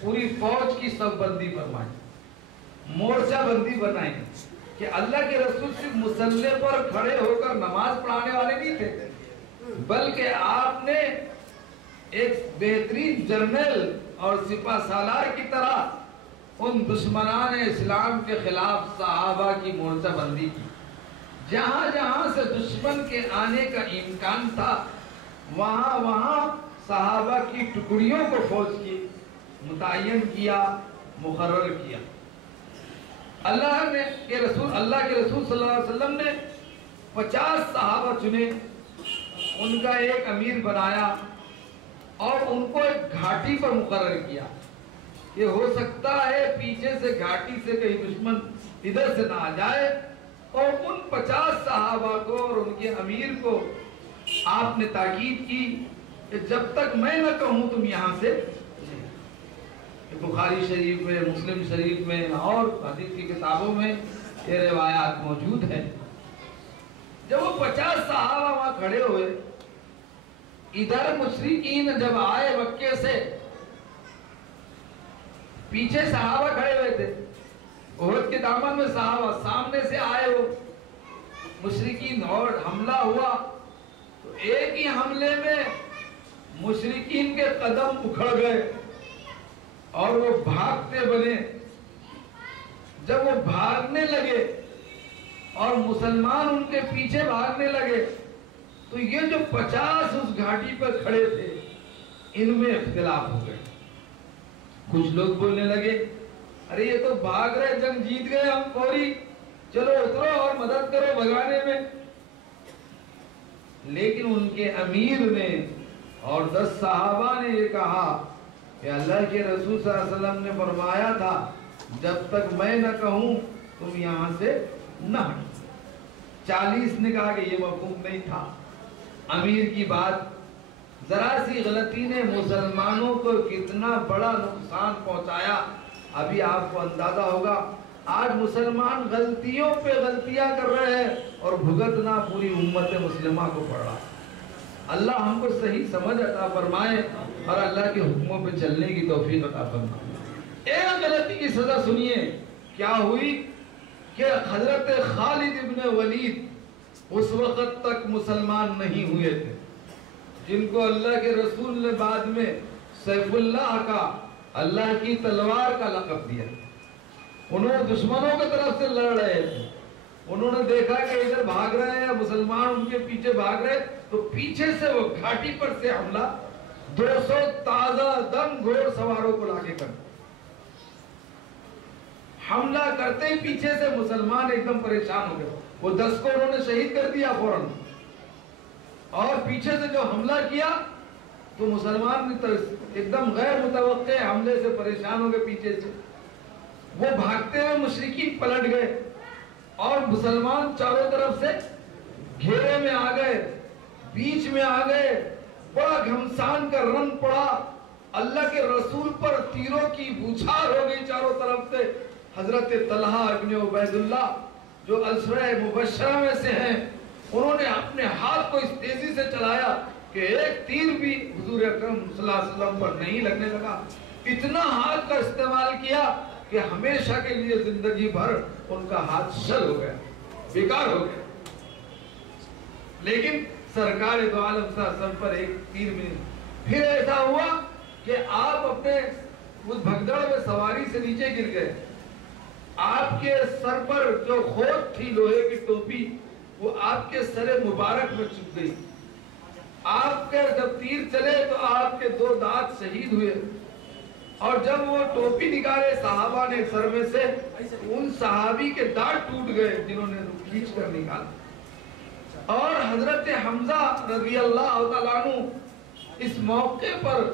پوری فوج کی صف بندی فرمائی، مورچہ بندی بنائی کہ اللہ کے رسول صرف مسلح پر کھڑے ہو کر نماز پڑھانے والے نہیں تھے، بلکہ آپ نے ایک بہترین جرنیل اور سپہ سالار کی طرح ان دشمنان اسلام کے خلاف صحابہ کی مورچہ بندی کی۔ جہاں جہاں سے دشمن کے آنے کا امکان تھا وہاں وہاں صحابہ کی ٹکڑیوں کو فوج کی متعین کیا، مقرر کیا۔ اللہ کے رسول صلی اللہ علیہ وسلم نے 50 صحابہ چنے، ان کا ایک امیر بنایا اور ان کو ایک گھاٹی پر مقرر کیا کہ ہو سکتا ہے پیچھے سے گھاٹی سے کہیں دشمن ادھر سے نہ آ جائے، اور ان 50 صحابہ کو اور ان کے امیر کو آپ نے تاکید کی کہ جب تک میں نہ کہوں تم یہاں سے نہیں۔ بخاری شریف میں، مسلم شریف میں اور حدیث کی کتابوں میں یہ روایات موجود ہیں۔ جب وہ 50 صحابہ وہاں کھڑے ہوئے، ادھر مشرکین جب آئے مکے سے، پیچھے صحابہ کھڑے ہوئے تھے، احد کے دامن میں صحابہ، سامنے سے آئے ہو مشرکین اور حملہ ہوا تو ایک ہی حملے میں مشرکین کے قدم اکھڑ گئے اور وہ بھاگتے بنے۔ جب وہ بھاگنے لگے اور مسلمان ان کے پیچھے بھاگنے لگے تو یہ جو 50 اس گھاٹی پر کھڑے تھے ان میں اختلاف ہو گئے۔ کچھ لوگ بولنے لگے ارے یہ تو بھاگ رہے، جنگ جیت گئے ہم فوری، چلو اترو اور مدد کرو بھگانے میں۔ لیکن ان کے امیر نے اور 10 صحابہ نے یہ کہا کہ اللہ کے رسول صلی اللہ علیہ وسلم نے فرمایا تھا جب تک میں نہ کہوں تم یہاں سے نہ ہٹو۔ 40 نے کہا کہ یہ مفہوم نہیں تھا۔ امیر کی بات، ذرا سی غلطی نے مسلمانوں کو کتنا بڑا نقصان پہنچایا ابھی آپ کو اندازہ ہوگا۔ آج مسلمان غلطیوں پہ غلطیاں کر رہے ہیں اور بھگتنا پوری امت مسلمہ کو پڑ رہا ہے۔ اللہ ہم کو صحیح سمجھ عطا فرمائے اور اللہ کے حکموں پہ چلنے کی توفیق عطا فرمائے۔ ایک غلطی کی سزا سنیے کیا ہوئی کہ حضرت خالد ابن ولید اس وقت تک مسلمان نہیں ہوئے تھے، جن کو اللہ کے رسول نے بعد میں سیف اللہ کا، اللہ کی تلوار کا لقب دیا۔ انہوں نے دشمنوں کی طرف سے لڑ رہے تھے، انہوں نے دیکھا کہ ادھر بھاگ رہے ہیں مسلمان، ان کے پیچھے بھاگ رہے تو پیچھے سے وہ گھاٹی پر سے حملہ 200 تازہ دم گھوڑ سواروں کو لا کے کر حملہ کرتے ہی پیچھے سے مسلمان ایک دم پریشان ہو گئے۔ وہ 10 کو انہوں نے شہید کر دیا فوراً، اور پیچھے سے جو حملہ کیا تو مسلمان ایک دم غیر متوقع حملے سے پریشان ہو گئے۔ پیچھے سے وہ بھاگتے ہوئے مشرکین پلٹ گئے اور مسلمان چاروں طرف سے گھیرے میں آ گئے، بیچ میں آ گئے، بڑا گھمسان کا رن پڑا، اللہ کے رسول پر تیروں کی بوچھار ہو گئی چاروں طرف سے۔ حضرت طلحہ ابن عبید اللہ جو عشرہ مبشرہ میں سے ہیں، انہوں نے اپنے ہاتھ کو اس تیزی سے چلایا کہ ایک تیر بھی حضور اکرم صلی اللہ علیہ وسلم پر نہیں لگنے لگا۔ اتنا ہاتھ کا استعمال کیا کہ ہمیشہ کے لیے زندگی بھر ان کا ہاتھ شل ہو گیا، بیکار ہو گیا۔ لیکن سرکار دو عالم صلی اللہ علیہ وسلم پر ایک تیر بھی نہیں۔ پھر ایسا ہوا کہ آپ اپنے اس بھگدڑ میں سواری سے نیچے گر گئے، آپ کے سر پر جو کھوٹ تھی لوہے کی ٹوپی وہ آپ کے سر مبارک میں چپ گئی۔ آپ کے جب تیر چلے تو آپ کے 2 دانت شہید ہوئے، اور جب وہ ٹوپی نکالے صحابہ نے سر میں سے، ان صحابی کے دانت ٹوٹ گئے جنہوں نے کھینچ کر نکالا۔ اور حضرت حمزہ رضی اللہ تعالیٰ عنہ اس موقع پر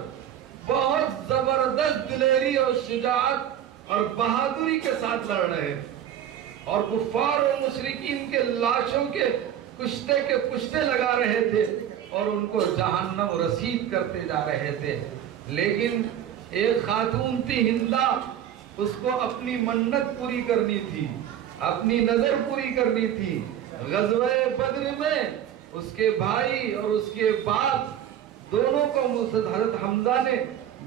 بہت زبردست دلیری اور شجاعت اور بہادری کے ساتھ لڑ رہے ہیں، اور کفار اور مشرکین کے لاشوں کے کشتے لگا رہے تھے اور ان کو جہنم رسید کرتے جا رہے تھے۔ لیکن ایک خاتون تھی ہندہ، اس کو اپنی منت پوری کرنی تھی، اپنی نظر پوری کرنی تھی۔ غزوہ بدر میں اس کے بھائی اور اس کے باپ دونوں کو حضرت حمزہ نے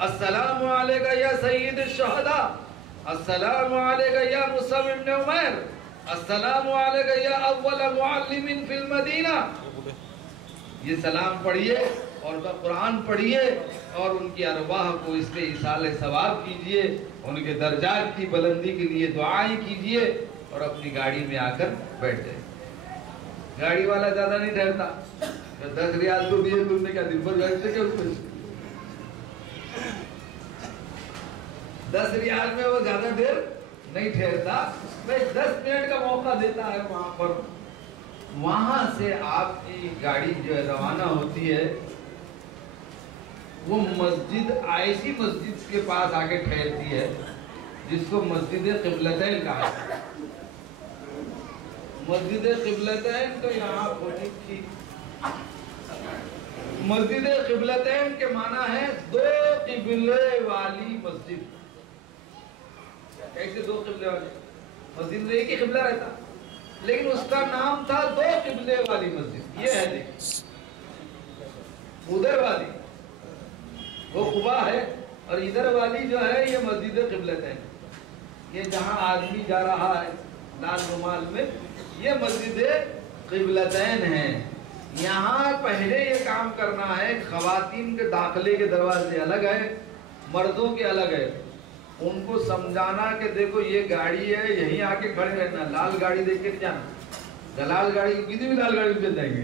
السلام علیکہ یا سید الشہداء، السلام علیکہ یا مصعب بن عمیر، السلام علیکہ یا اول معلم فی المدینہ۔ یہ سلام پڑھیے اور قرآن پڑھیے اور ان کی ارواح کو اس سے ایصال ثواب کیجئے، ان کے درجات کی بلندی کے لیے دعائیں کیجئے اور اپنی گاڑی میں آ کر بیٹھ جائیں۔ گاڑی والا زیادہ نہیں ٹھہرتا، 10 ریال تو دیے تم نے کیا دن بھر بیٹھتے کہ اس میں 10 ریال میں وہ زیادہ دیر نہیں ٹھہرتا، بھائی 10 منٹ کا موقع دیتا ہے وہاں پر۔ وہاں سے آپ کی گاڑی جو ہے روانہ ہوتی ہے، وہ مسجد ایسی مسجد کے پاس آ کے ٹھہرتی ہے جس کو مسجد قبلتین کہا ہے۔ مسجد قبلتین تو یہاں ہوتی تھی۔ مسجد قبلتین کے معنی ہے 2 قبلے والی مسجد۔ کیسے 2 قبلے والی مسجد میں ایک ہی قبلہ رہتا، لیکن اس کا نام تھا 2 قبلے والی مسجد۔ یہ ہے دیکھ ادھر والی وہ قباء ہے اور ادھر والی جو ہے یہ مسجد قبلتین۔ یہ جہاں آدمی جا رہا ہے لال رومال میں، یہ مسجد قبلتین ہے۔ یہاں پہلے یہ کام کرنا ہے، خواتین کے داخلے کے دروازے الگ ہے، مردوں کے الگ ہے۔ ان کو سمجھانا کہ دیکھو یہ گاڑی ہے، یہیں آ کے کھڑے رہنا، لال گاڑی دیکھ کے نہیں جانا۔ دلال گاڑی کسی بھی لال گاڑی میں جائیں گے۔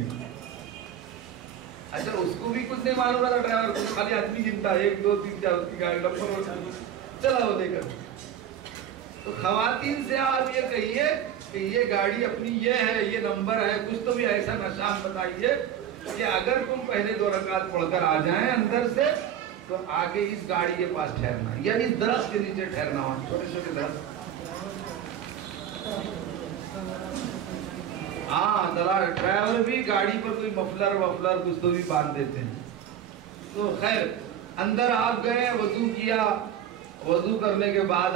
اچھا اس کو بھی کچھ نہیں معلوم رہا، ڈرائیور کو خالی آدمی گنتا 1 2 3 4 اس کی گاڑی نمبر چلا وہ دے کر۔ تو خواتین سے آپ یہ کہیے کہ یہ گاڑی اپنی یہ ہے، یہ نمبر ہے، کچھ تو بھی ایسا نشان بتائیے کہ اگر تم پہلے 2 رکعت پڑھ کر آ جائیں اندر سے تو آگے اس گاڑی کے پاس ٹھہرنا، یا اس درخت کے نیچے ٹھہرنا ہو، چھوٹے چھوٹے درخت۔ ہاں ڈرائیور بھی گاڑی پر کوئی مفلر وفلر کچھ تو بھی باندھ دیتے ہیں۔ تو خیر اندر آپ گئے، وضو کیا، وضو کرنے کے بعد